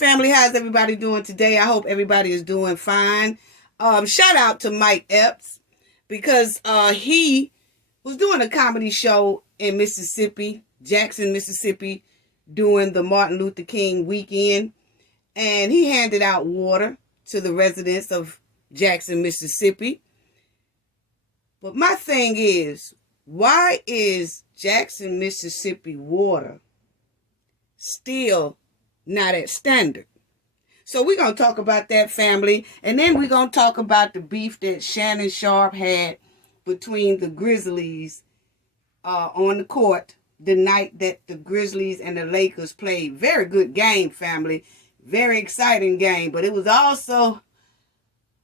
family. How's everybody doing today? I hope everybody is doing fine. Shout out to Mike Epps because he was doing a comedy show in Mississippi, Jackson, Mississippi, during the Martin Luther King weekend. And he handed out water to the residents of Jackson, Mississippi. But my thing is, why is Jackson, Mississippi water still not at standard? So we're going to talk about that, family. And then we're going to talk about the beef that Shannon Sharp had between the Grizzlies on the court the night that the Grizzlies and the Lakers played. Very good game, family. Very exciting game. But it was also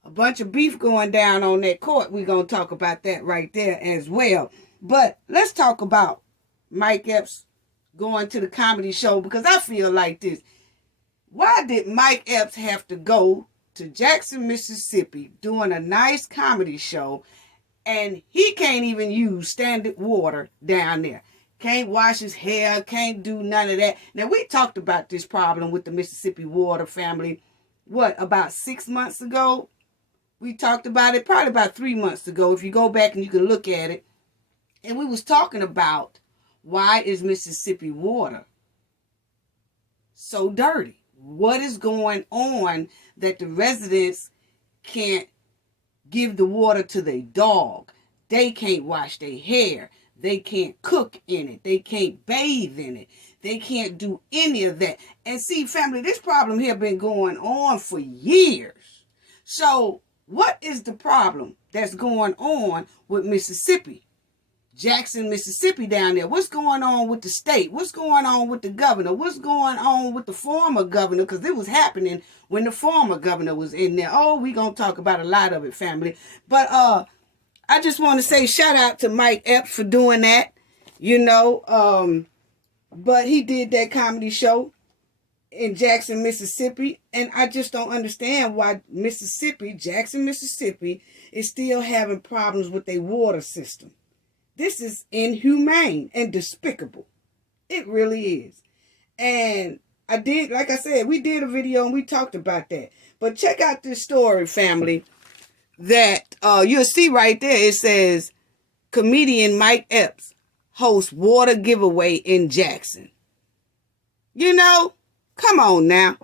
a bunch of beef going down on that court. We're going to talk about that right there as well. But let's talk about Mike Epps going to the comedy show, because I feel like this. Why did Mike Epps have to go to Jackson, Mississippi doing a nice comedy show and he can't even use standard water down there? Can't wash his hair, can't do none of that. Now, we talked about this problem with the Mississippi water, family, about 6 months ago? We talked about it probably about 3 months ago, if you go back and you can look at it. And we was talking about why is Mississippi water so dirty? What is going on that the residents can't give the water to their dog? They can't wash their hair. They can't cook in it. They can't bathe in it. They can't do any of that. And see, family, this problem here been going on for years. So what is the problem that's going on with Mississippi? Jackson, Mississippi down there. What's going on with the state? What's going on with the governor? What's going on with the former governor? Because it was happening when the former governor was in there. Oh, we're going to talk about a lot of it, family. But I just want to say shout out to Mike Epps for doing that, but he did that comedy show in Jackson, Mississippi, and I just don't understand why Jackson, Mississippi, is still having problems with their water system. This is inhumane and despicable. It really is. And like I said, we did a video and we talked about that. But check out this story, family, that you'll see right there. It says, comedian Mike Epps hosts water giveaway in Jackson. Come on now.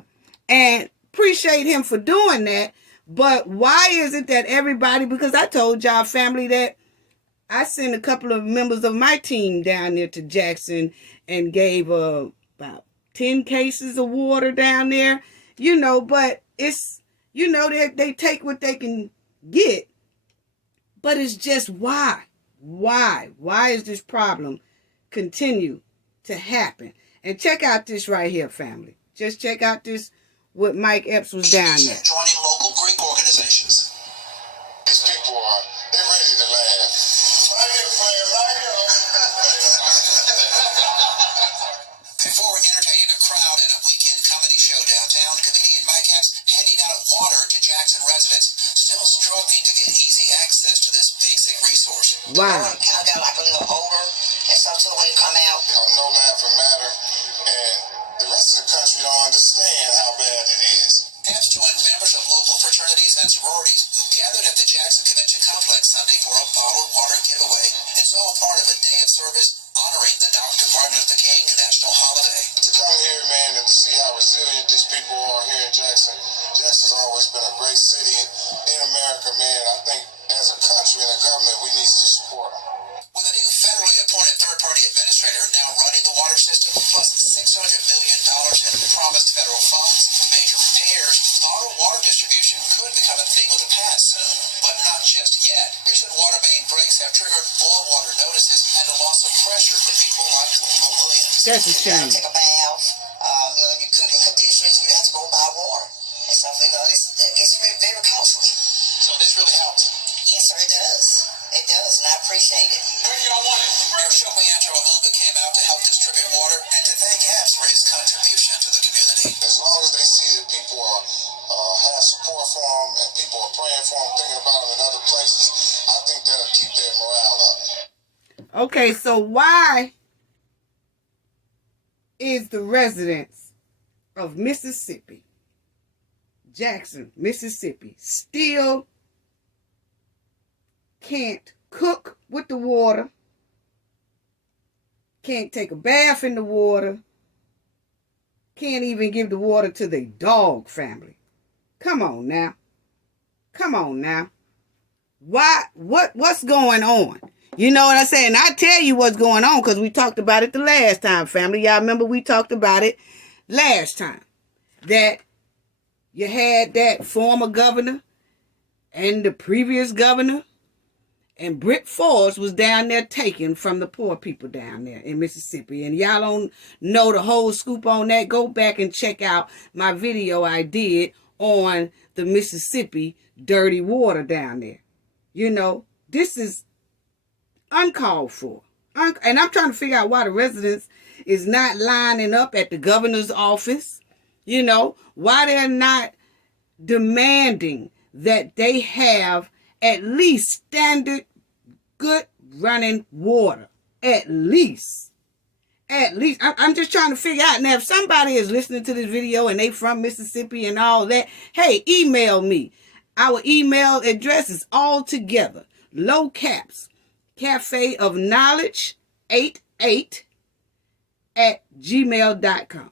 And appreciate him for doing that. But why is it that everybody, because I told y'all, family, that I sent a couple of members of my team down there to Jackson and gave about 10 cases of water down there, but it's, they take what they can get, but it's just why is this problem continue to happen? And check out this right here, family. Just check out this, what Mike Epps was down there. Joining local Greek organizations. These people they're ready to laugh. Before entertaining a crowd at a weekend comedy show downtown, comedian Mike Epps handing out water to Jackson residents, still struggling to get easy access to this basic resource. Wow. It kind of got like a little odor, and sometimes when it come out, no laughing matter, and the rest of the country don't understand how bad it is. Epps joined members of local fraternities and sororities who gathered at the Jackson Convention Complex Sunday for a bottled water giveaway. It's all part of a day of service honoring the Dr. Martin Luther King national holiday. To come here, man, and to see how resilient these people are here in Jackson. Jackson's always been a great city in America, man. I think as a country and a government, we need to support them. With a new federally appointed third-party administrator now running the water system, plus $600 million in promised federal funds for major repairs, bottled water distribution could become a thing of the past soon, but not just yet. Recent water main breaks have triggered boil water notices and a loss of pressure for people like Wilma Williams. That's a shame. You take a bath, your cooking conditions, you have to go buy water. And something, it gets very costly. So this really helps. Yes, sir, it does. It does, and I appreciate it. Where do y'all want it? Mayor Shopiancho Alumba came out to help distribute water and to thank Epps for his contribution to the community. As long as they see that people have support for them and people are praying for them, thinking about them in other places, I think that'll keep their morale up. Okay, so why is the residents of Mississippi, Jackson, Mississippi, still can't cook with the water, can't take a bath in the water, can't even give the water to their dog family. Come on now. Come on now. What's going on? You know what I'm saying? I tell you what's going on because we talked about it the last time, family. Y'all remember we talked about it last time. That you had that former governor and the previous governor, and Britt Forbes was down there taking from the poor people down there in Mississippi. And y'all don't know the whole scoop on that, go back and check out my video I did on the Mississippi dirty water down there. You know, this is uncalled for. And I'm trying to figure out why the residents is not lining up at the governor's office. You know, why they're not demanding that they have at least standard good running water. At least. I'm just trying to figure out. Now, if somebody is listening to this video and they from Mississippi and all that, hey, email me. Our email address is all together. Low caps. Cafe of Knowledge 88 at gmail.com.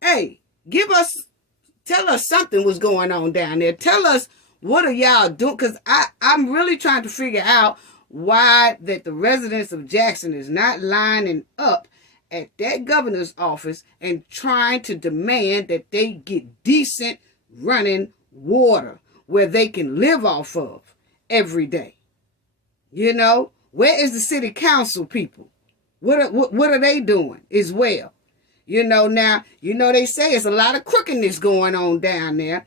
Hey, tell us something was going on down there. Tell us what are y'all doing? Because I'm really trying to figure out why that the residents of Jackson is not lining up at that governor's office and trying to demand that they get decent running water where they can live off of every day. You know, where is the city council people? What are they doing as well? You know, now, you know, they say it's a lot of crookedness going on down there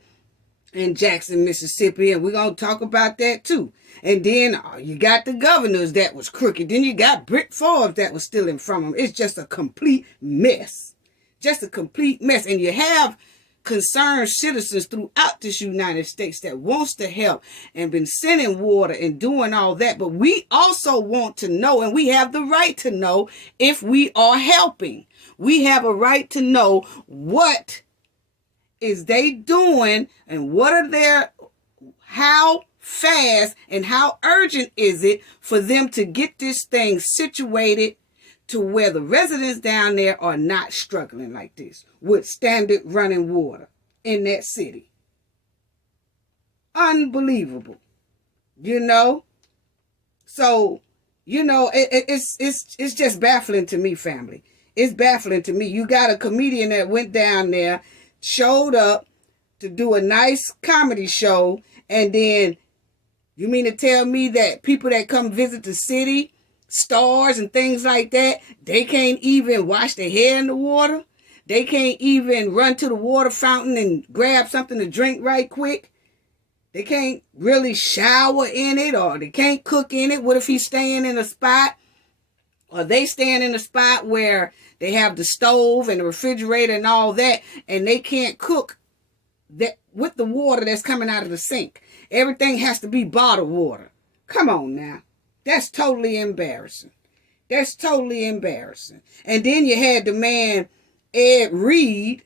in Jackson, Mississippi, and we're going to talk about that too. And then you got the governors that was crooked. Then you got Britt Forbes that was stealing from them. It's just a complete mess. Just a complete mess. And you have concerned citizens throughout this United States that wants to help and been sending water and doing all that. But we also want to know, and we have the right to know if we are helping. We have a right to know what is they doing and what are their, how fast and how urgent is it for them to get this thing situated to where the residents down there are not struggling like this with standard running water in that city. Unbelievable. You know? So, you know, it's just baffling to me, family. It's baffling to me. You got a comedian that went down there, showed up to do a nice comedy show, and then you mean to tell me that people that come visit the city, stars and things like that, they can't even wash their hair in the water? They can't even run to the water fountain and grab something to drink right quick? They can't really shower in it, or they can't cook in it? What if he's staying in a spot? Or they staying in a spot where they have the stove and the refrigerator and all that, and they can't cook that with the water that's coming out of the sink? Everything has to be bottled water. Come on now. That's totally embarrassing. That's totally embarrassing. And then you had the man, Ed Reed.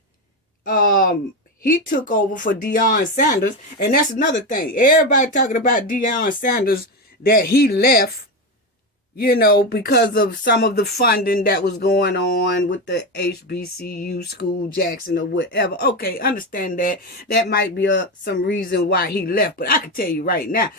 He took over for Deion Sanders. And that's another thing. Everybody talking about Deion Sanders, that he left, you know, because of some of the funding that was going on with the HBCU school, Jackson or whatever. Okay, understand that. That might be some reason why he left. But I can tell you right now,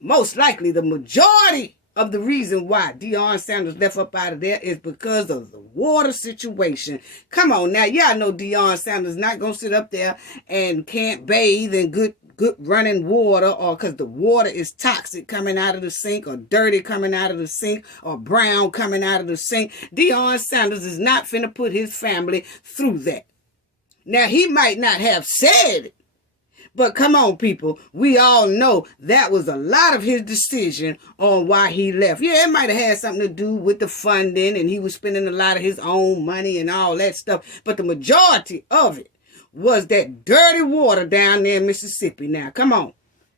most likely the majority of the reason why Deion Sanders left up out of there is because of the water situation. Come on now. Y'all know Deion Sanders not going to sit up there and can't bathe in good running water, or because the water is toxic coming out of the sink, or dirty coming out of the sink, or brown coming out of the sink. Deion Sanders is not finna put his family through that. Now, he might not have said it, but come on, people. We all know that was a lot of his decision on why he left. Yeah, it might have had something to do with the funding, and he was spending a lot of his own money and all that stuff. But the majority of it was that dirty water down there in Mississippi. Now, come on.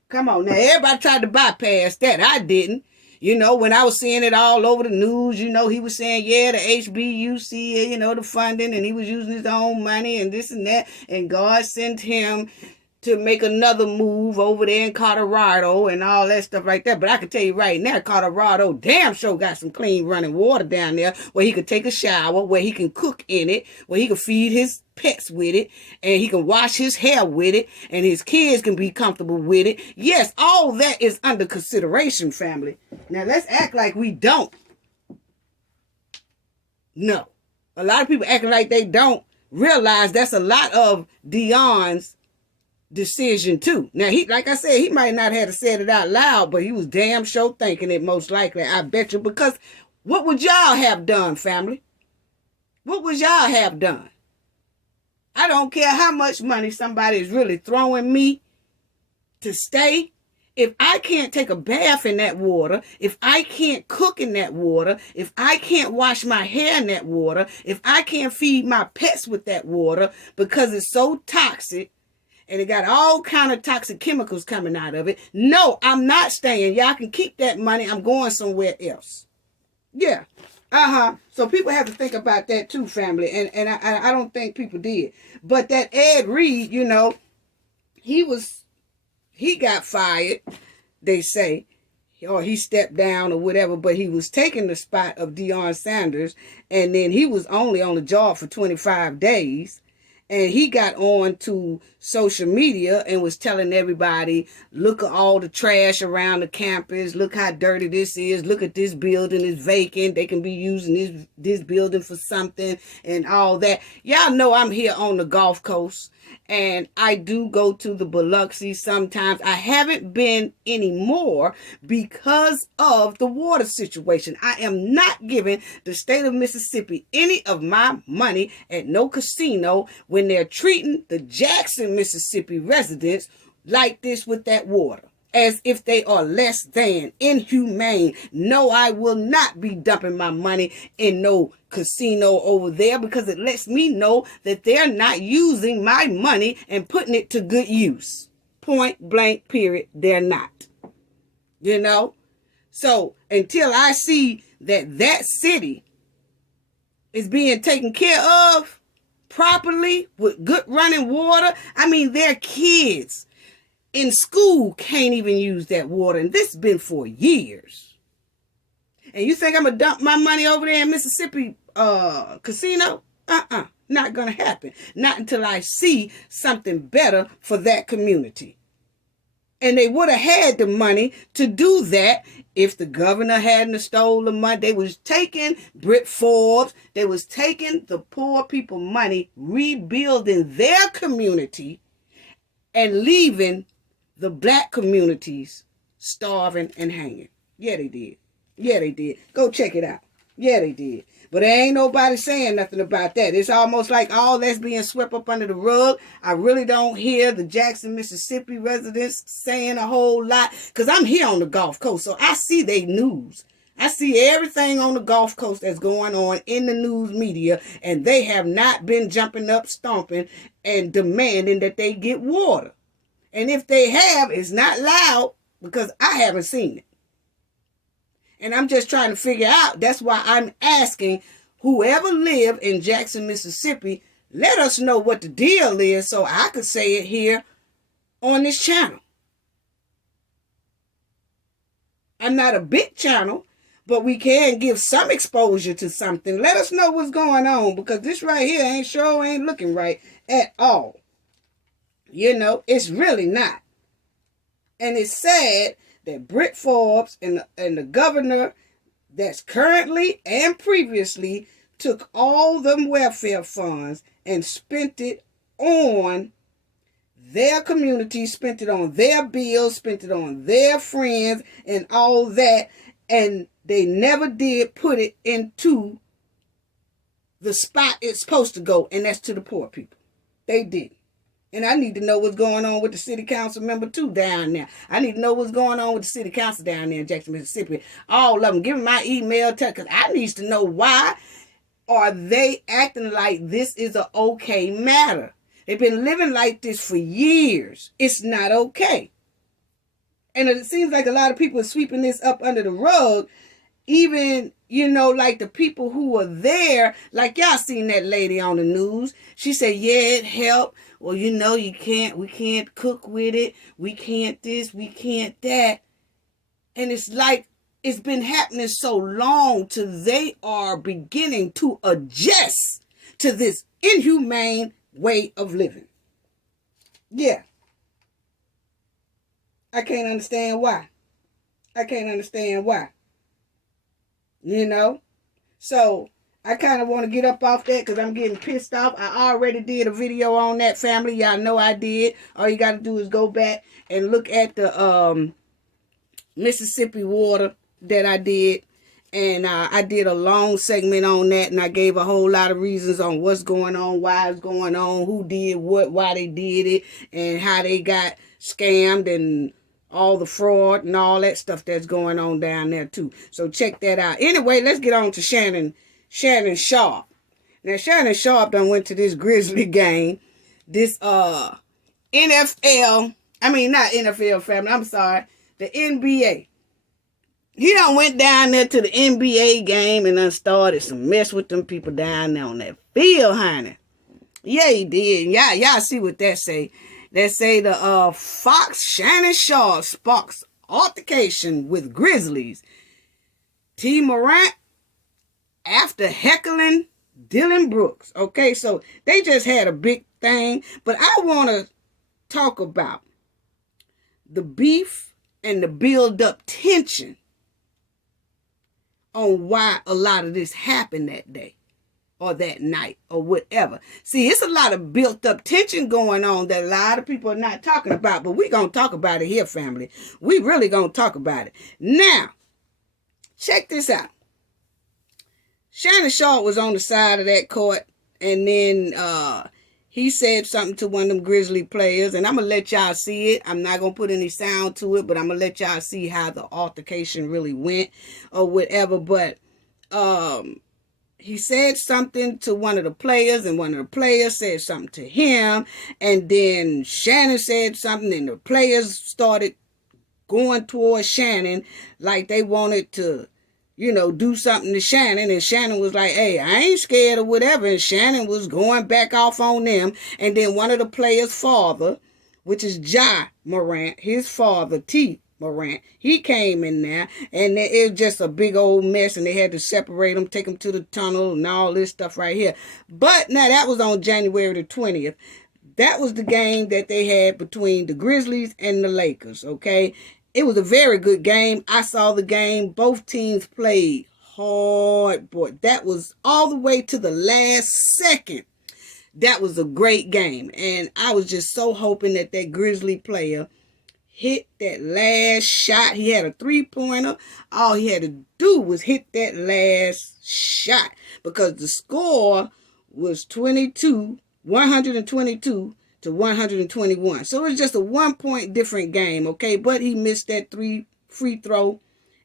Come on. Now, everybody tried to bypass that. I didn't. You know, when I was seeing it all over the news, you know, he was saying, yeah, the HBUC, you know, the funding, and he was using his own money and this and that. And God sent him to make another move over there in Colorado and all that stuff like that. But I can tell you right now, Colorado damn sure got some clean running water down there where he could take a shower, where he can cook in it, where he can feed his pets with it, and he can wash his hair with it, and his kids can be comfortable with it. Yes, all that is under consideration, family. Now let's act like we don't. No. A lot of people acting like they don't realize that's a lot of Dion's decision too. Now he, like I said, he might not have said it out loud, but he was damn sure thinking it, most likely, I bet you. Because what would y'all have done, family? What would y'all have done? I don't care how much money somebody is really throwing me to stay. If I can't take a bath in that water, if I can't cook in that water, if I can't wash my hair in that water, if I can't feed my pets with that water because it's so toxic, and it got all kind of toxic chemicals coming out of it. No, I'm not staying. Y'all can keep that money. I'm going somewhere else. Yeah. So people have to think about that too, family. And I don't think people did. But that Ed Reed, you know, he got fired, they say, or he stepped down or whatever, but he was taking the spot of Deion Sanders. And then he was only on the job for 25 days. And he got on to social media and was telling everybody, look at all the trash around the campus. Look how dirty this is. Look at this building is vacant. They can be using this building for something and all that. Y'all know I'm here on the Gulf Coast. And I do go to the Biloxi sometimes. I haven't been anymore because of the water situation. I am not giving the state of Mississippi any of my money at no casino when they're treating the Jackson, Mississippi residents like this with that water, as if they are less than, inhumane. No, I will not be dumping my money in no casino over there, because it lets me know that they're not using my money and putting it to good use. Point blank, period. They're not. You know? So until I see that city is being taken care of properly with good running water, I mean, their kids in school can't even use that water, and this has been for years. And you think I'm going to dump my money over there in Mississippi casino? Not going to happen. Not until I see something better for that community. And they would have had the money to do that if the governor hadn't stole the money. They was taking Britt Forbes. They was taking the poor people money, rebuilding their community, and leaving the black communities starving and hanging. Yeah, they did. Yeah, they did. Go check it out. Yeah, they did. But there ain't nobody saying nothing about that. It's almost like all that's being swept up under the rug. I really don't hear the Jackson, Mississippi residents saying a whole lot, because I'm here on the Gulf Coast, so I see their news. I see everything on the Gulf Coast that's going on in the news media, and they have not been jumping up, stomping, and demanding that they get water. And if they have, it's not loud, because I haven't seen it. And I'm just trying to figure out, that's why I'm asking whoever live in Jackson, Mississippi, let us know what the deal is so I could say it here on this channel. I'm not a big channel, but we can give some exposure to something. Let us know what's going on, because this right here ain't looking right at all. You know, it's really not. And it's sad that Britt Forbes and the governor that's currently and previously took all them welfare funds and spent it on their community, spent it on their bills, spent it on their friends and all that, and they never did put it into the spot it's supposed to go, and that's to the poor people. They didn't. And I need to know what's going on with the city council member too down there. I need to know what's going on with the city council down there in Jackson, Mississippi. All of them. Give me my email, because I need to know, why are they acting like this is an okay matter? They've been living like this for years. It's not okay. And it seems like a lot of people are sweeping this up under the rug. Even, like the people who were there, like y'all seen that lady on the news. She said, yeah, it helped. Well, we can't cook with it. We can't this, we can't that. And it's like, it's been happening so long till they are beginning to adjust to this inhumane way of living. Yeah. I can't understand why. So I kind of want to get up off that because I'm getting pissed off. I already did a video on that, family. Y'all know I did. All you got to do is go back and look at the Mississippi water that I did. And I did a long segment on that, and I gave a whole lot of reasons on what's going on, why it's going on, who did what, why they did it, and how they got scammed, and all the fraud and all that stuff that's going on down there too. So check that out. Anyway, let's get on to Shannon Sharp. Now, Shannon Sharp done went to this Grizzly game. This not NFL family, I'm sorry, the NBA. He done went down there to the NBA game and done started some mess with them people down there on that field, honey. Yeah, he did. Y'all see what that say. That say the Fox Shannon Sharp sparks altercation with Grizzlies. T. Morant after heckling Dylan Brooks. Okay, so they just had a big thing. But I want to talk about the beef and the build-up tension on why a lot of this happened that day or that night or whatever. See, it's a lot of built up tension going on that a lot of people are not talking about, but we're going to talk about it here, family. We really going to talk about it. Now, check this out. Shannon Sharp was on the side of that court, and then he said something to one of them Grizzly players, and I'm going to let y'all see it. I'm not going to put any sound to it, but I'm going to let y'all see how the altercation really went or whatever. But he said something to one of the players, and one of the players said something to him, and then Shannon said something, and the players started going towards Shannon like they wanted to, do something to Shannon, and Shannon was like, hey, I ain't scared or whatever, and Shannon was going back off on them, and then one of the players' father, which is Ja Morant, his father, T. Morant, he came in there, and it was just a big old mess, and they had to separate them, take them to the tunnel, and all this stuff right here. But now that was on January the 20th. That was the game that they had between the Grizzlies and the Lakers, okay? It was a very good game. I saw the game. Both teams played hard, boy. That was all the way to the last second. That was a great game. And I was just so hoping that Grizzly player hit that last shot. He had a three-pointer. All he had to do was hit that last shot, because the score was 122 to 121. So it was just a 1 point different game, okay? But he missed that free throw,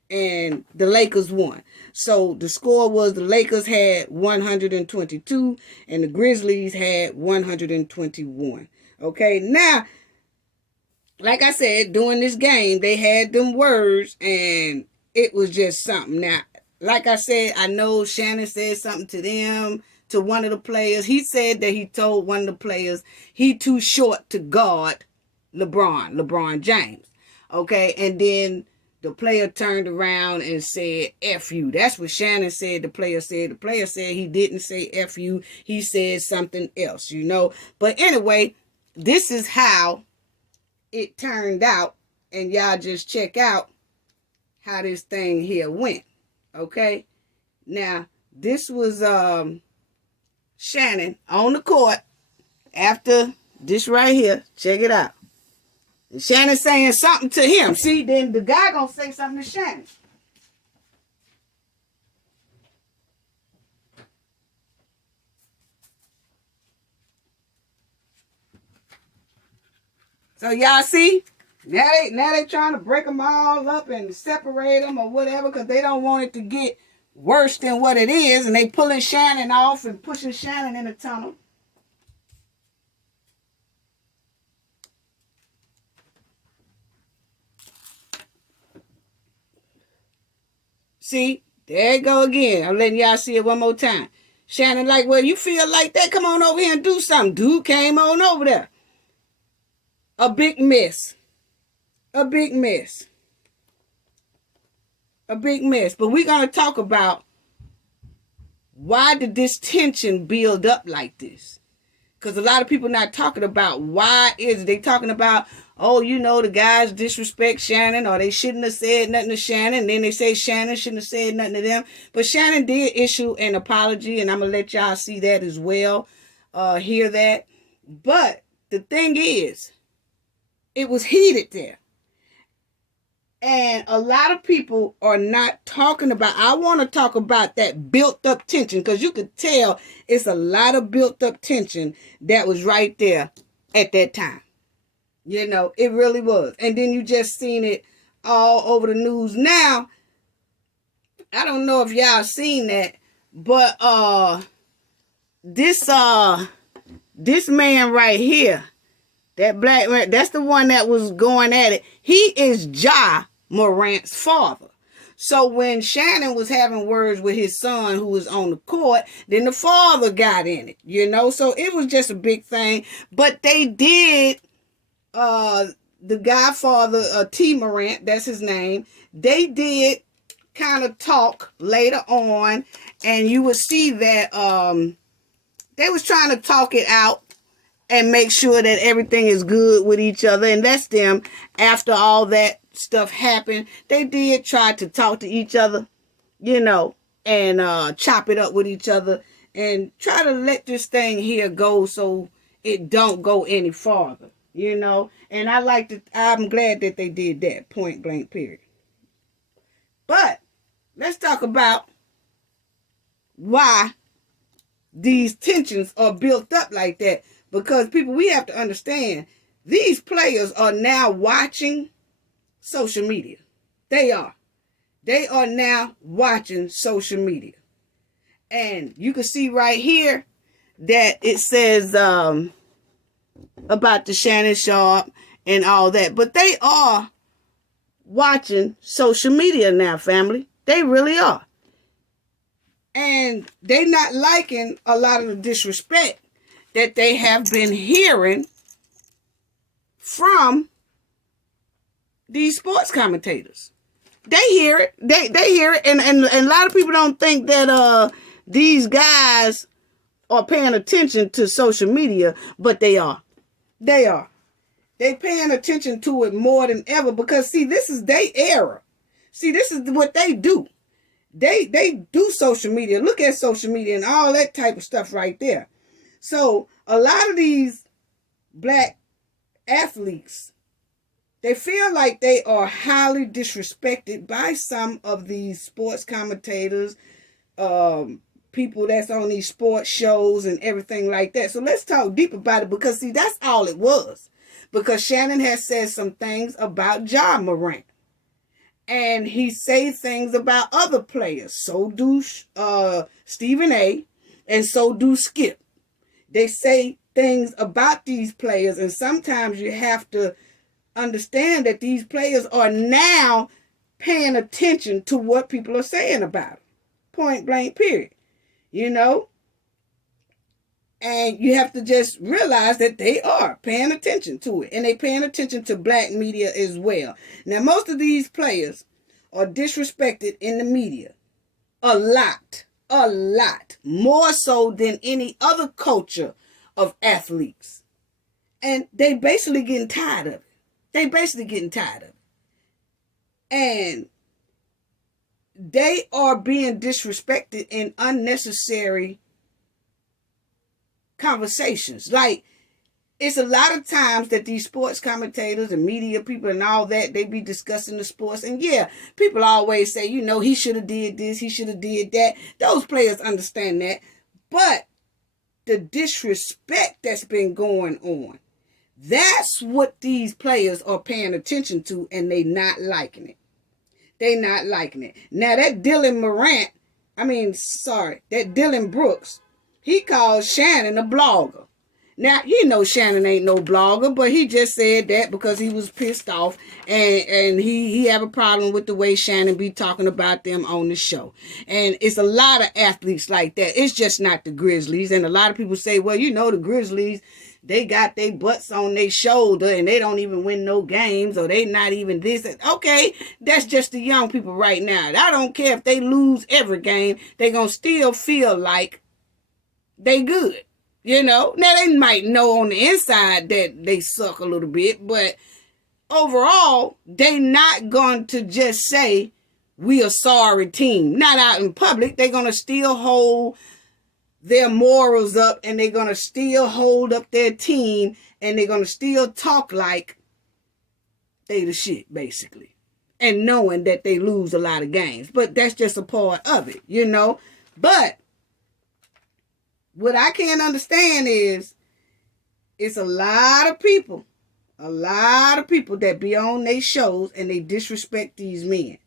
and the Lakers won. So the score was the Lakers had 122 and the Grizzlies had 121. Okay, now, like I said, during this game, they had them words, and it was just something. Now, like I said, I know Shannon said something to them, to one of the players. He said that he told one of the players he too short to guard LeBron James. Okay, and then the player turned around and said, F you. That's what Shannon said the player said. The player said he didn't say F you. He said something else, But anyway, this is how it turned out. And y'all just check out how this thing here went. Okay? Now, this was Shannon on the court after this right here. Check it out. And Shannon saying something to him. See, then the guy gonna say something to Shannon. So y'all see? Now they trying to break them all up and separate them or whatever, because they don't want it to get worse than what it is, and they pulling Shannon off and pushing Shannon in the tunnel. See, there it go again. I'm letting y'all see it one more time. Shannon like, well, you feel like that? Come on over here and do something. Dude came on over there. A big mess. A big mess. A big mess. But we're going to talk about why did this tension build up like this? Because a lot of people not talking about why is it. They talking about, oh, you know, the guys disrespect Shannon, or they shouldn't have said nothing to Shannon. And then they say Shannon shouldn't have said nothing to them. But Shannon did issue an apology, and I'm going to let y'all see that as well, hear that. But the thing is, it was heated there. And a lot of people are not talking about, I want to talk about that built up tension, because you could tell it's a lot of built up tension that was right there at that time. You know, it really was. And then you just seen it all over the news. Now, I don't know if y'all seen that, but this man right here, that black man, that's the one that was going at it. He is Morant's father. So when Shannon was having words with his son who was on the court, then the father got in it, you know. So it was just a big thing. But they did, the godfather, T. Morant, that's his name, they did kind of talk later on, and you would see that they was trying to talk it out and make sure that everything is good with each other. And that's them. After all that stuff happened, they did try to talk to each other, you know, and chop it up with each other and try to let this thing here go so it don't go any farther, you know. And I'm glad that they did that, point blank, period. But let's talk about why these tensions are built up like that. Because people, we have to understand, these players are now watching social media. They are. They are now watching social media. And you can see right here that it says about the Shannon Sharp and all that. But they are watching social media now, family. They really are. And they not liking a lot of the disrespect that they have been hearing from these sports commentators. They hear it. They hear it. And a lot of people don't think that these guys are paying attention to social media, but they are. They are. They paying attention to it more than ever because, see, this is their era. See, this is what they do. They do social media. Look at social media and all that type of stuff right there. So a lot of these black athletes, they feel like they are highly disrespected by some of these sports commentators, people that's on these sports shows and everything like that. So let's talk deep about it because, see, that's all it was. Because Shannon has said some things about Morant. And he say things about other players. So do Stephen A. and so do Skip. They say things about these players, and sometimes you have to understand that these players are now paying attention to what people are saying about them. Point blank, period. You know? And you have to just realize that they are paying attention to it. And they're paying attention to black media as well. Now, most of these players are disrespected in the media. A lot. More so than any other culture of athletes. And they basically getting tired of it. And they are being disrespected in unnecessary conversations. Like, it's a lot of times that these sports commentators and media people and all that, they be discussing the sports. And yeah, people always say, you know, he should have did this, he should have did that. Those players understand that. But the disrespect that's been going on, that's what these players are paying attention to, and they not liking it. Now, that Dylan Brooks, he calls Shannon a blogger. Now, Shannon ain't no blogger, but he just said that because he was pissed off, and he have a problem with the way Shannon be talking about them on the show. And it's a lot of athletes like that. It's just not the Grizzlies. And a lot of people say, well, the Grizzlies, they got their butts on their shoulder and they don't even win no games, or they not even this. Okay, that's just the young people right now. I don't care if they lose every game, they gonna still feel like they good. Now they might know on the inside that they suck a little bit, but overall, they not going to just say, we a sorry team. Not out in public. They're going to still hold their morals up, and they're going to still hold up their team, and they're going to still talk like they the shit, basically. And knowing that they lose a lot of games. But that's just a part of it, But what I can't understand is it's a lot of people that be on their shows and they disrespect these men.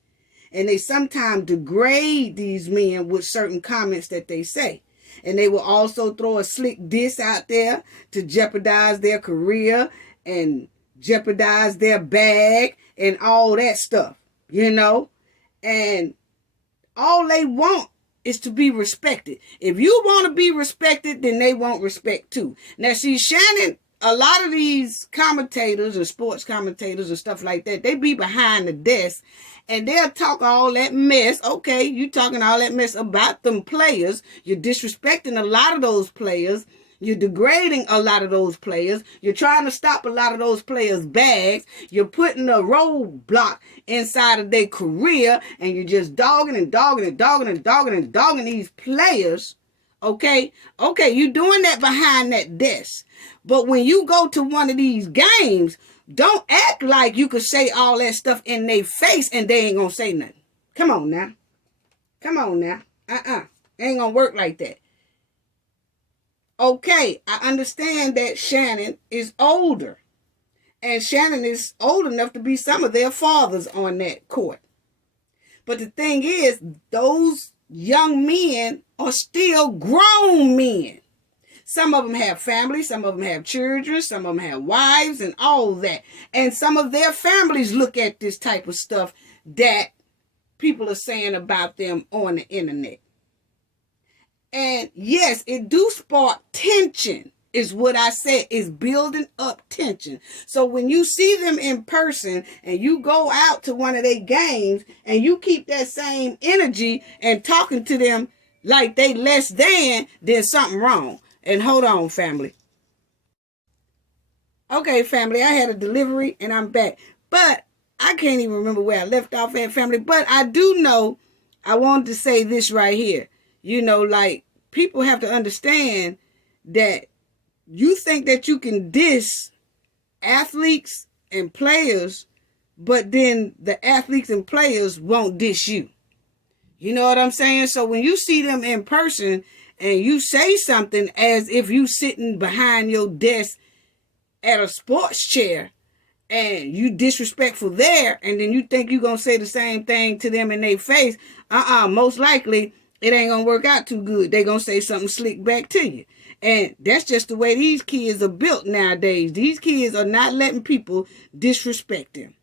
And they sometimes degrade these men with certain comments that they say. And they will also throw a slick diss out there to jeopardize their career and jeopardize their bag and all that stuff, And all they want is to be respected. If you want to be respected, then they want respect too. Now, see, Shannon, a lot of these commentators and sports commentators and stuff like that, they be behind the desk and they'll talk all that mess. Okay, you talking all that mess about them players. You're disrespecting a lot of those players. You're degrading a lot of those players. You're trying to stop a lot of those players' bags. You're putting a roadblock inside of their career, and you're just dogging these players. Okay, you're doing that behind that desk. But when you go to one of these games, don't act like you could say all that stuff in their face and they ain't gonna say nothing. Come on now. Ain't gonna work like that. Okay, I understand that Shannon is older. And Shannon is old enough to be some of their fathers on that court. But the thing is, those young men are still grown men. Some of them have families, some of them have children, some of them have wives and all that. And some of their families look at this type of stuff that people are saying about them on the internet. And yes, it do spark tension, is what I said, is building up tension. So when you see them in person and you go out to one of their games and you keep that same energy and talking to them like they less than, then something wrong. And hold on, family. Okay, family, I had a delivery and I'm back. But I can't even remember where I left off at, family. But I do know, I wanted to say this right here. People have to understand that you think that you can diss athletes and players, but then the athletes and players won't diss you. You know what I'm saying? So when you see them in person and you say something as if you sitting behind your desk at a sports chair and you disrespectful there, and then you think you're going to say the same thing to them in their face, most likely it ain't going to work out too good. They going to say something slick back to you. And that's just the way these kids are built nowadays. These kids are not letting people disrespect them.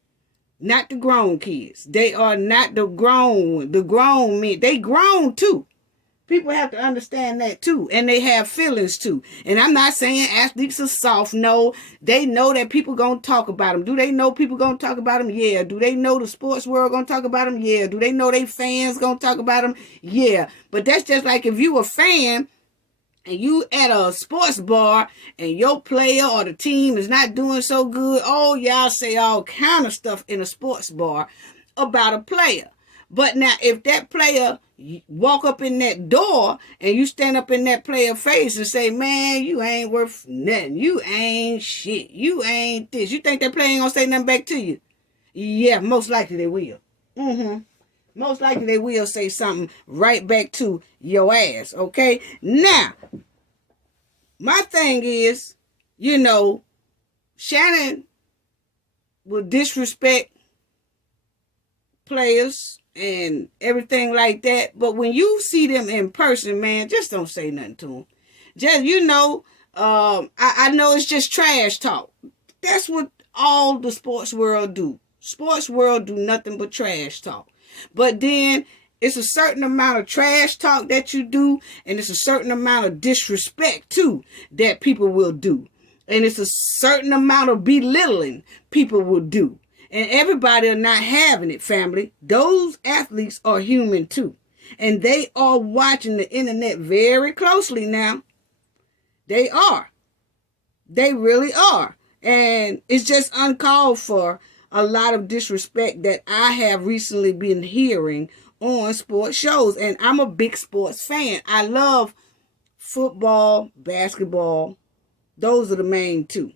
Not the grown kids. They are not the grown men. They grown too. People have to understand that too. And they have feelings too. And I'm not saying athletes are soft. No, they know that people going to talk about them. Do they know people going to talk about them? Yeah. Do they know the sports world going to talk about them? Yeah. Do they know they fans going to talk about them? Yeah. But that's just like if you a fan and you at a sports bar and your player or the team is not doing so good, oh, y'all say all kind of stuff in a sports bar about a player. But now if that player walk up in that door and you stand up in that player face and say, man, you ain't worth nothing. You ain't shit. You ain't this. You think that player ain't gonna say nothing back to you? Yeah, most likely they will. Most likely they will say something right back to your ass, okay? Now, my thing is, Shannon will disrespect players and everything like that. But when you see them in person, man, just don't say nothing to them. Just, I know it's just trash talk. That's what all the sports world do. Sports world do nothing but trash talk. But then it's a certain amount of trash talk that you do, and it's a certain amount of disrespect too that people will do. And it's a certain amount of belittling people will do. And everybody are not having it, family. Those athletes are human too. And they are watching the internet very closely now. They are. They really are. And it's just uncalled for a lot of disrespect that I have recently been hearing on sports shows. And I'm a big sports fan. I love football, basketball. Those are the main two,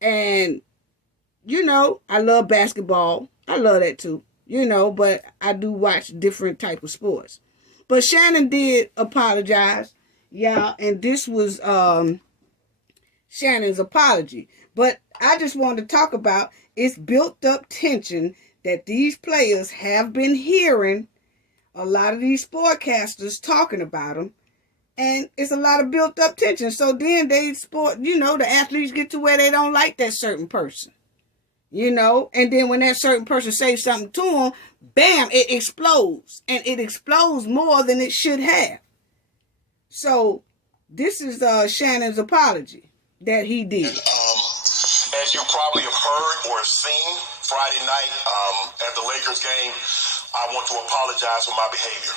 And, I love basketball. I love that too, but I do watch different type of sports. But Shannon did apologize. Yeah, and this was Shannon's apology. But I just wanted to talk about it's built up tension that these players have been hearing a lot of these sportcasters talking about them. And it's a lot of built up tension. So then the athletes get to where they don't like that certain person. And then when that certain person says something to them, bam, it explodes. And it explodes more than it should have. So this is Shannon's apology that he did. As you probably have heard or seen Friday night at the Lakers game, I want to apologize for my behavior.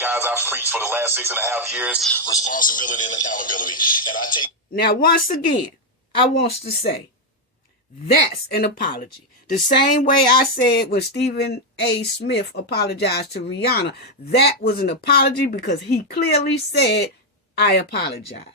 Guys, I've preached for the last 6.5 years, responsibility and accountability. And I take... Now, once again, I want to say, that's an apology. The same way I said when Stephen A. Smith apologized to Rihanna, that was an apology because he clearly said, I apologize.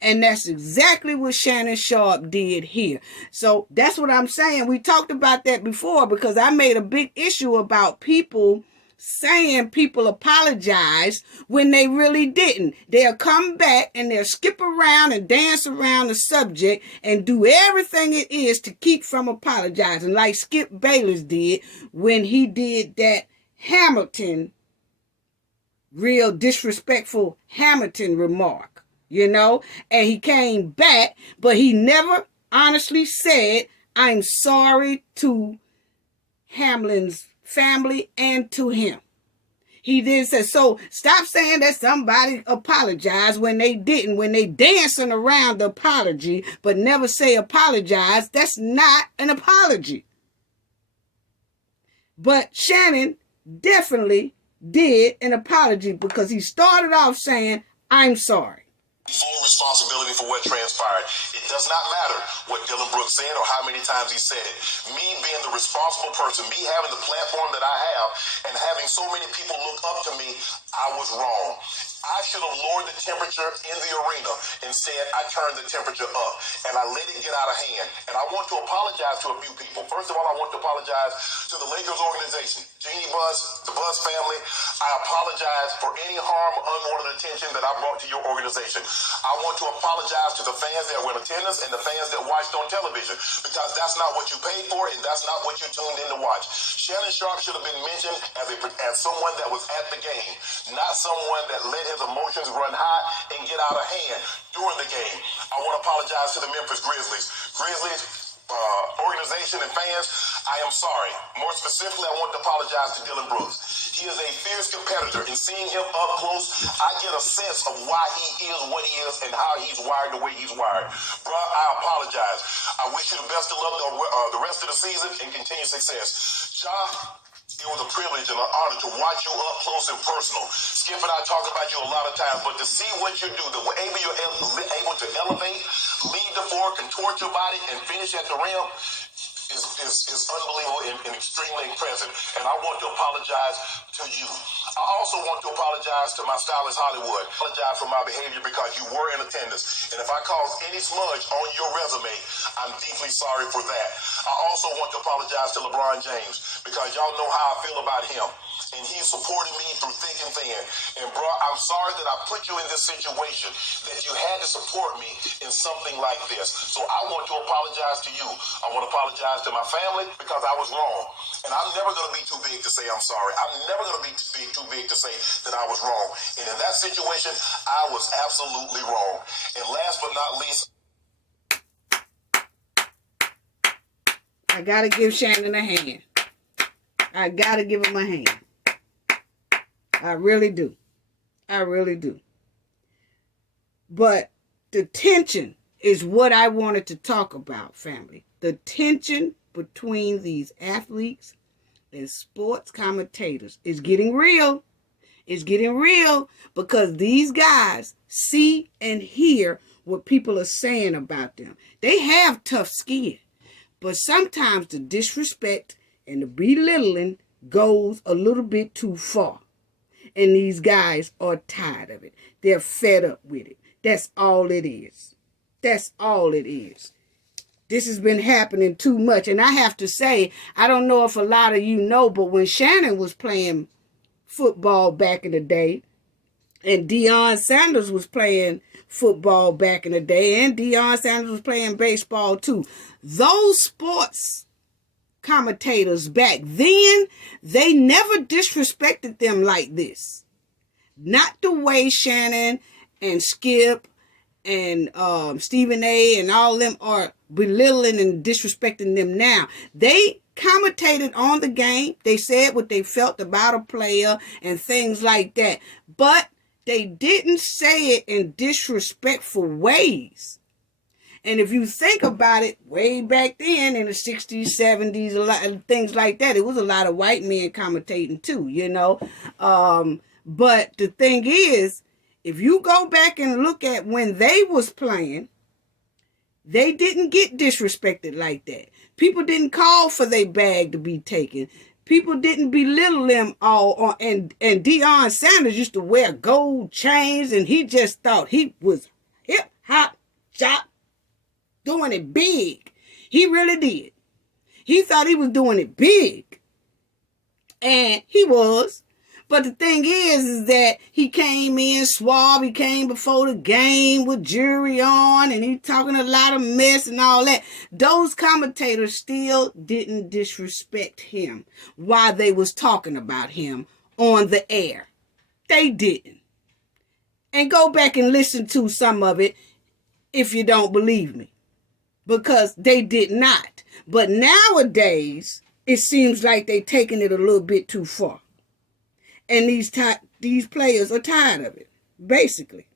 And that's exactly what Shannon Sharpe did here. So that's what I'm saying. We talked about that before because I made a big issue about people saying people apologize when they really didn't. They'll come back and they'll skip around and dance around the subject and do everything it is to keep from apologizing, like Skip Bayless did when he did that Hamilton, real disrespectful Hamilton remark. And he came back, but he never honestly said, I'm sorry to Hamlin's family and to him. He then said, so stop saying that somebody apologized when they didn't, when they dancing around the apology, but never say apologize. That's not an apology. But Shannon definitely did an apology because he started off saying, I'm sorry. Full responsibility for what transpired. It does not matter what Dylan Brooks said or how many times he said it. Me being the responsible person, me having the platform that I have, and having so many people look up to me, I was wrong. I should have lowered the temperature in the arena. Instead, I turned the temperature up, and I let it get out of hand. And I want to apologize to a few people. First of all, I want to apologize to the Lakers organization, Jeannie Buss, the Buss family. I apologize for any harm or unwanted attention that I brought to your organization. I want to apologize to the fans that were in attendance and the fans that watched on television, because that's not what you paid for, and that's not what you tuned in to watch. Shannon Sharpe should have been mentioned as someone that was at the game, not someone that let his emotions run high and get out of hand during the game. I want to apologize to the Memphis Grizzlies. Organization and fans, I am sorry. More specifically, I want to apologize to Dylan Brooks. He is a fierce competitor, and seeing him up close, I get a sense of why he is what he is and how he's wired the way he's wired. Bruh, I apologize. I wish you the best of luck the rest of the season and continued success. It was a privilege and an honor to watch you up close and personal. Skip and I talk about you a lot of times, but to see what you do, the way you're able to elevate, lead the floor, contort your body, and finish at the rim is unbelievable and extremely impressive. And I want to apologize to you. I also want to apologize to my stylist, Hollywood. Apologize for my behavior because you were in attendance. And if I caused any smudge on your resume, I'm deeply sorry for that. I also want to apologize to LeBron James because y'all know how I feel about him. and he supported me through thick and thin. And bro, I'm sorry that I put you in this situation, that you had to support me in something like this. So I want to apologize to you. I want to apologize to my family because I was wrong. And I'm never going to be too big to say I'm sorry. I'm never going to be too big to say that I was wrong. And in that situation, I was absolutely wrong. And last but not least, I got to give Shannon a hand. I got to give him a hand. I really do. I really do. But the tension is what I wanted to talk about, family. The tension between these athletes and sports commentators is getting real. It's getting real because these guys see and hear what people are saying about them. They have tough skin. But sometimes the disrespect and the belittling goes a little bit too far. And these guys are tired of it. They're fed up with it. That's all it is. That's all it is. This has been happening too much. And I have to say, I don't know if a lot of you know, but when Shannon was playing football back in the day, and Deion Sanders was playing football back in the day, and Deion Sanders was playing baseball too. Those sports commentators back then, they never disrespected them like this. Not the way Shannon and Skip and Stephen A. and all them are belittling and disrespecting them now. They commentated on the game. They said what they felt about a player and things like that. But they didn't say it in disrespectful ways. And if you think about it, way back then in the 60s, 70s, a lot of things like that, it was a lot of white men commentating too, you know. But the thing is, if you go back and look at when they was playing, they didn't get disrespected like that. People didn't call for their bag to be taken. People didn't belittle them all on, and Deion Sanders used to wear gold chains, and he just thought he was hip, hop, chop, doing it big. He really did. He thought he was doing it big. And he was. But the thing is that he came in suave. He came before the game with jury on, and he talking a lot of mess and all that. Those commentators still didn't disrespect him while they was talking about him on the air. They didn't. And go back and listen to some of it if you don't believe me. Because they did not. But nowadays, it seems like they taking it a little bit too far. And these players are tired of it, basically.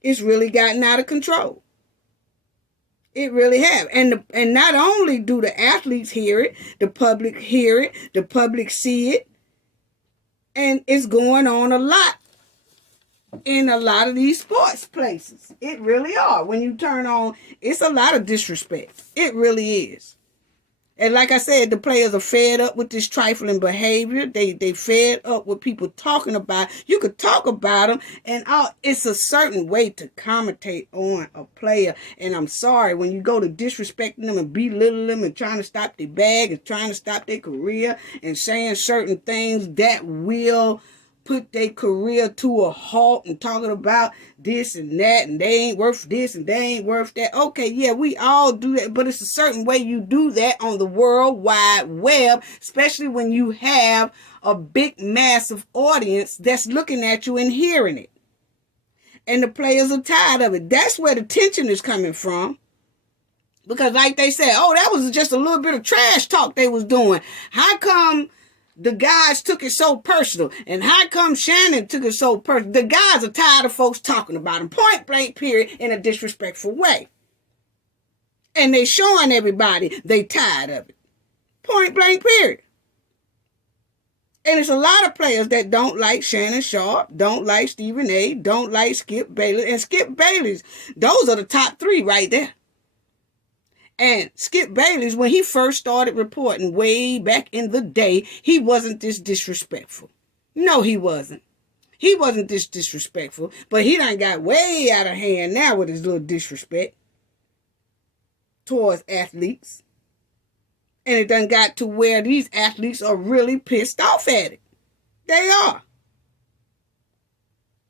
It's really gotten out of control. It really have. And not only do the athletes hear it, the public hear it, the public see it. And it's going on a lot in a lot of these sports places. It really are. When you turn on, it's a lot of disrespect. It really is. And like I said, the players are fed up with this trifling behavior. They fed up with people talking about. You could talk about them, and it's a certain way to commentate on a player. And I'm sorry, when you go to disrespecting them and belittling them and trying to stop their bag and trying to stop their career and saying certain things that will put their career to a halt and talking about this and that and they ain't worth this and they ain't worth that. Okay, yeah, we all do that, but it's a certain way you do that on the World Wide Web, especially when you have a big, massive audience that's looking at you and hearing it. And the players are tired of it. That's where the tension is coming from. Because like they said, oh, that was just a little bit of trash talk they was doing. How come the guys took it so personal? And how come Shannon took it so personal? The guys are tired of folks talking about him, point blank, period, in a disrespectful way. And they showing everybody they tired of it. Point blank, period. And it's a lot of players that don't like Shannon Sharp, don't like Stephen A., don't like Skip Bayless. And Skip Bayless, those are the top three right there. And Skip Bayless, when he first started reporting way back in the day, he wasn't this disrespectful. No, he wasn't. He wasn't this disrespectful, but he done got way out of hand now with his little disrespect towards athletes. And it done got to where these athletes are really pissed off at it. They are.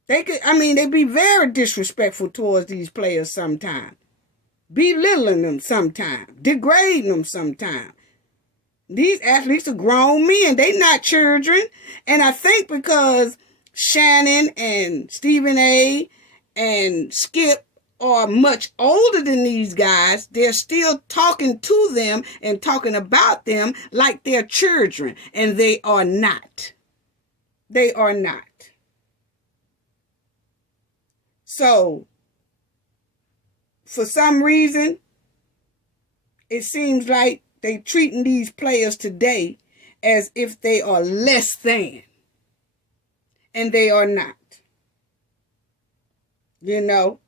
They be very disrespectful towards these players sometimes. Belittling them sometimes. Degrading them sometimes. These athletes are grown men. They not children. And I think because Shannon and Stephen A. and Skip are much older than these guys, they're still talking to them and talking about them like they're children. And they are not. They are not. So, for some reason, it seems like they treating these players today as if they are less than. And they are not. You know?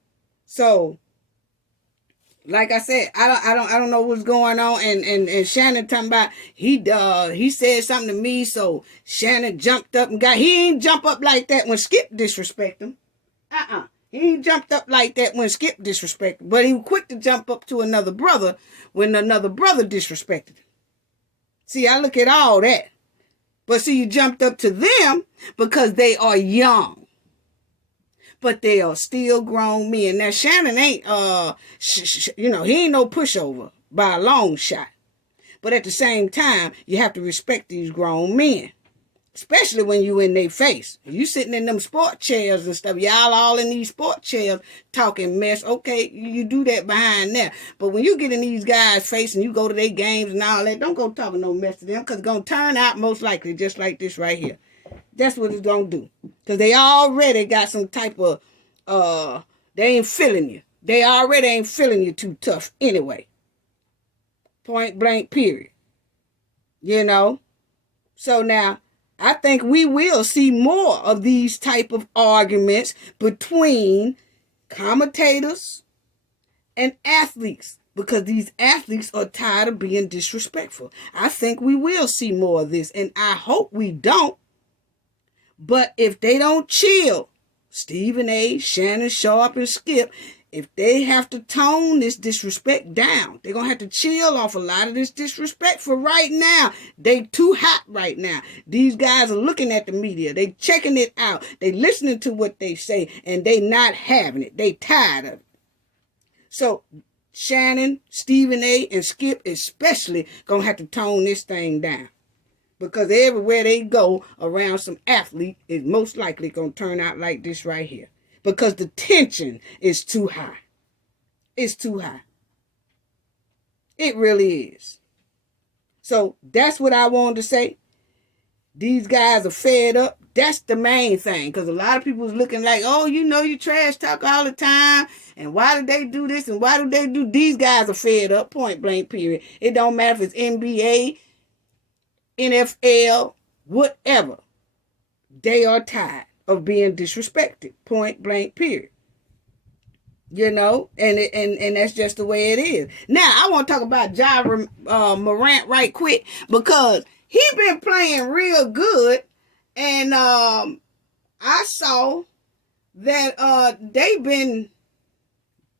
So, like I said, I don't know what's going on. And Shannon talking about he said something to me, so Shannon jumped up and he ain't jump up like that when Skip disrespect him. He ain't jumped up like that when Skip disrespected him. But he was quick to jump up to another brother when another brother disrespected him. See, I look at all that. But see, you jumped up to them because they are young. But they are still grown men. Now, Shannon ain't, he ain't no pushover by a long shot. But at the same time, you have to respect these grown men. Especially when you in their face. You sitting in them sport chairs and stuff. Y'all all in these sport chairs talking mess. Okay, you do that behind there. But when you get in these guys' face and you go to their games and all that, don't go talking no mess to them because it's going to turn out most likely just like this right here. That's what it's going to do. Because they already got some type of, they ain't feeling you. They already ain't feeling you too tough anyway. Point blank period. You know? So now, I think we will see more of these type of arguments between commentators and athletes because these athletes are tired of being disrespectful. I think we will see more of this, and I hope we don't. But if they don't chill, Stephen A., Shannon Sharp, and Skip, if they have to tone this disrespect down, they're going to have to chill off a lot of this disrespect for right now. They too hot right now. These guys are looking at the media. They checking it out. They listening to what they say, and they not having it. They tired of it. So Shannon, Stephen A., and Skip especially going to have to tone this thing down. Because everywhere they go around some athlete is most likely going to turn out like this right here. Because the tension is too high. It's too high. It really is. So that's what I wanted to say. These guys are fed up. That's the main thing. Because a lot of people is looking like, oh, you trash talk all the time. And why did they do this? And why do they do? These guys are fed up. Point blank period. It don't matter if it's NBA, NFL, whatever. They are tired of being disrespected. Point blank period. You know, and that's just the way it is. Now, I want to talk about Morant right quick because he been playing real good, and I saw that they been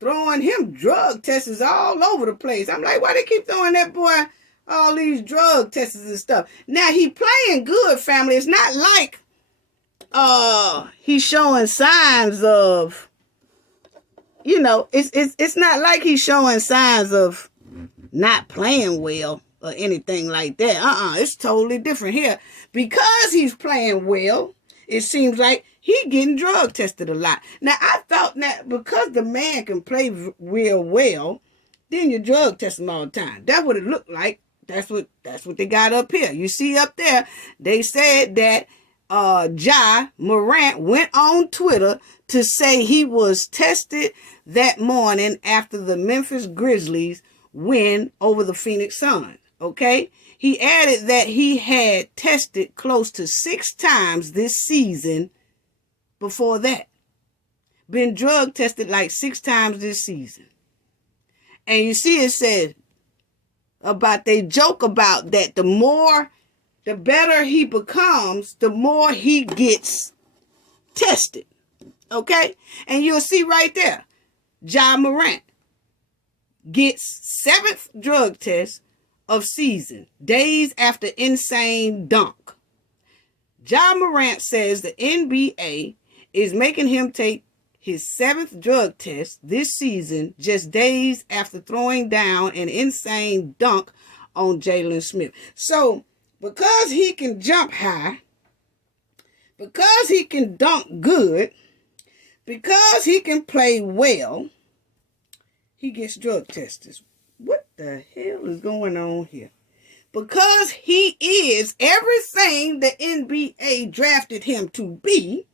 throwing him drug tests all over the place. I'm like, why they keep throwing that boy all these drug tests and stuff? Now, he playing good, family. It's not like he's showing signs of, it's not like he's showing signs of not playing well or anything like that. It's totally different here. Because he's playing well, it seems like he getting drug tested a lot. Now, I thought that because the man can play real well, then you drug test him all the time. That's what it looked like. That's what they got up here. You see up there, they said that Morant went on Twitter to say he was tested that morning after the Memphis Grizzlies win over the Phoenix Suns. Okay? He added that he had tested close to 6 times this season before that. Been drug tested like 6 times this season. And you see it said they joke about that the better he becomes, the more he gets tested. Okay? And you'll see right there, Morant gets 7th drug test of season, days after insane dunk. Ja Morant says the NBA is making him take his 7th drug test this season just days after throwing down an insane dunk on Jalen Smith. So, because he can jump high, because he can dunk good, because he can play well, he gets drug tested. What the hell is going on here? Because he is everything the NBA drafted him to be.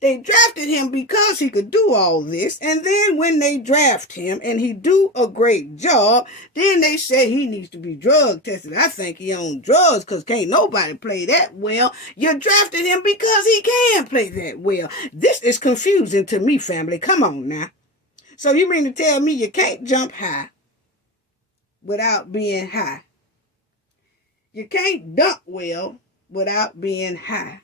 They drafted him because he could do all this. And then when they draft him and he do a great job, then they say he needs to be drug tested. I think he on drugs because can't nobody play that well. You drafted him because he can play that well. This is confusing to me, family. Come on now. So you mean to tell me you can't jump high without being high? You can't dunk well without being high.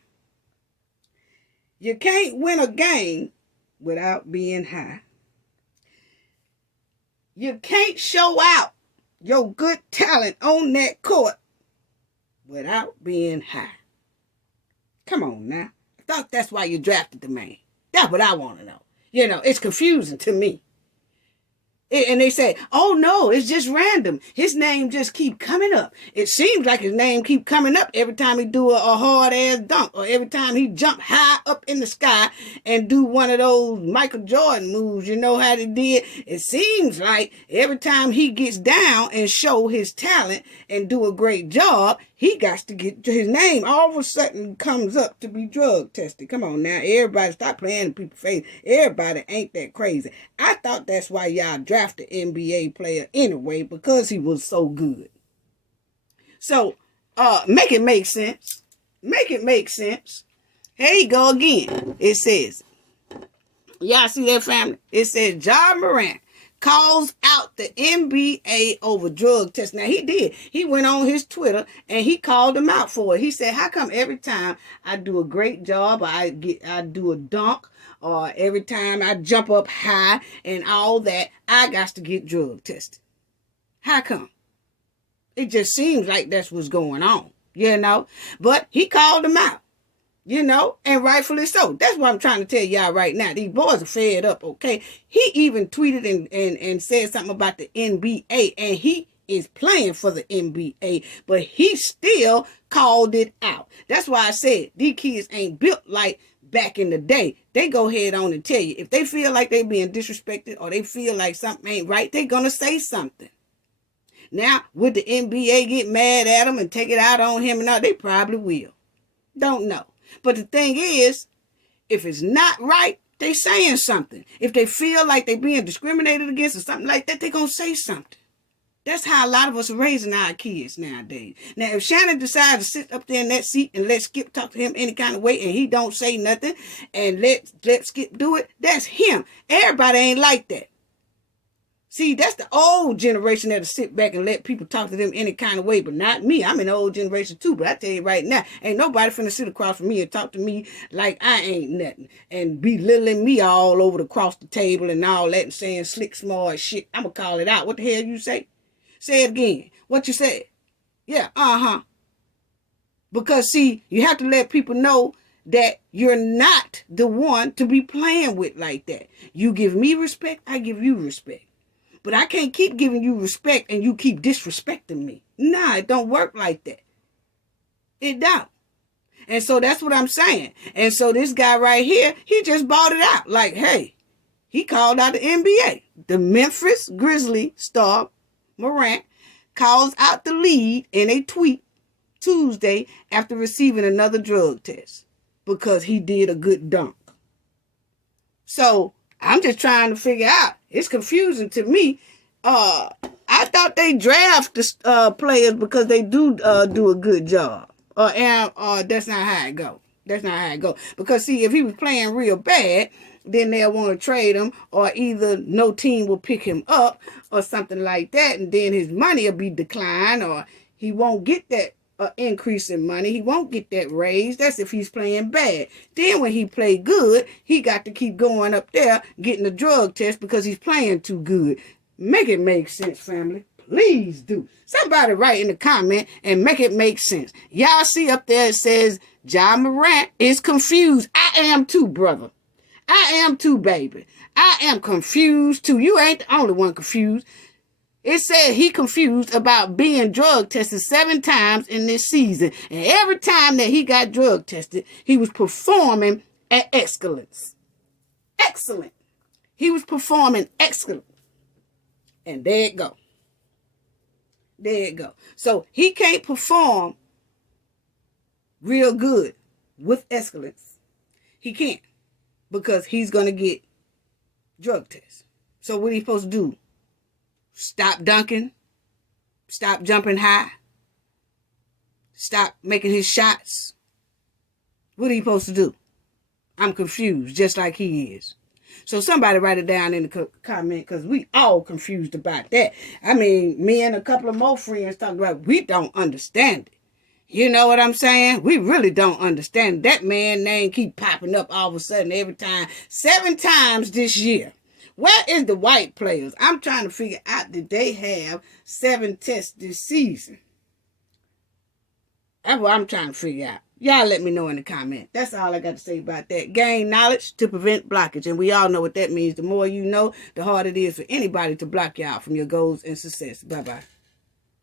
You can't win a game without being high. You can't show out your good talent on that court without being high. Come on now. I thought that's why you drafted the man. That's what I want to know. You know, it's confusing to me. And they say, oh no, it's just random. His name just keep coming up. It seems like his name keep coming up every time he do a hard ass dunk or every time he jump high up in the sky and do one of those Michael Jordan moves. You know how they did? It seems like every time he gets down and show his talent and do a great job, he got to get his name all of a sudden comes up to be drug tested. Come on now, everybody stop playing in people's face. Everybody ain't that crazy. I thought that's why y'all drafted NBA player anyway, because he was so good. So, make it make sense. Make it make sense. Here you go again. It says, y'all see that, family? It says Ja Morant calls out the NBA over drug tests. Now, he did. He went on his Twitter and he called them out for it. He said, how come every time I do a great job, or I do a dunk, or every time I jump up high and all that, I got to get drug tested? How come? It just seems like that's what's going on, you know? But he called them out. You know, and rightfully so. That's what I'm trying to tell y'all right now. These boys are fed up, okay? He even tweeted and said something about the NBA, and he is playing for the NBA, but he still called it out. That's why I said these kids ain't built like back in the day. They go ahead on and tell you. If they feel like they being disrespected or they feel like something ain't right, they gonna say something. Now, would the NBA get mad at him and take it out on him? No, they probably will. Don't know. But the thing is, if it's not right, they saying something. If they feel like they being discriminated against or something like that, they gonna say something. That's how a lot of us are raising our kids nowadays. Now, if Shannon decides to sit up there in that seat and let Skip talk to him any kind of way and he don't say nothing and let Skip do it, that's him. Everybody ain't like that. See, that's the old generation that'll sit back and let people talk to them any kind of way, but not me. I'm in the old generation too, but I tell you right now, ain't nobody finna sit across from me and talk to me like I ain't nothing and belittling me all over across the table and all that and saying slick, smart shit. I'm gonna call it out. What the hell you say? Say it again. What you said? Yeah, Because see, you have to let people know that you're not the one to be playing with like that. You give me respect, I give you respect. But I can't keep giving you respect and you keep disrespecting me. Nah, it don't work like that. It don't. And so that's what I'm saying. And so this guy right here, he just bought it out. Like, hey, he called out the NBA. The Memphis Grizzlies star, Morant, calls out the league in a tweet Tuesday after receiving another drug test because he did a good dunk. So I'm just trying to figure out. It's confusing to me. I thought they draft the players because they do a good job. And that's not how it go. That's not how it go. Because see, if he was playing real bad, then they'll want to trade him, or either no team will pick him up or something like that, and then his money will be declined, or he won't get that increase in money. He won't get that raise. That's if he's playing bad. Then when he play good, he got to keep going up there getting a drug test because he's playing too good. Make it make sense, family. Please do. Somebody write in the comment and make it make sense. Y'all see up there it says Ja Morant is confused. I am too, brother. I am too, baby. I am confused too. You ain't the only one confused. It said he confused about being drug tested 7 times in this season. And every time that he got drug tested, he was performing at excellence. Excellent. He was performing excellent. And there it go. There it go. So he can't perform real good with excellence. He can't. Because he's going to get drug tests. So what are you supposed to do? Stop dunking? Stop jumping high? Stop making his shots? What are you supposed to do? I'm confused, just like he is. So somebody write it down in the comment, because we all confused about that. I mean, me and a couple of more friends talking about, we don't understand it. You know what I'm saying? We really don't understand. That man name keep popping up all of a sudden every time. 7 times this year. Where is the white players? I'm trying to figure out, did they have 7 tests this season? That's what I'm trying to figure out. Y'all let me know in the comment. That's all I got to say about that. Gain knowledge to prevent blockage. And we all know what that means. The more you know, the harder it is for anybody to block you out from your goals and success. Bye-bye.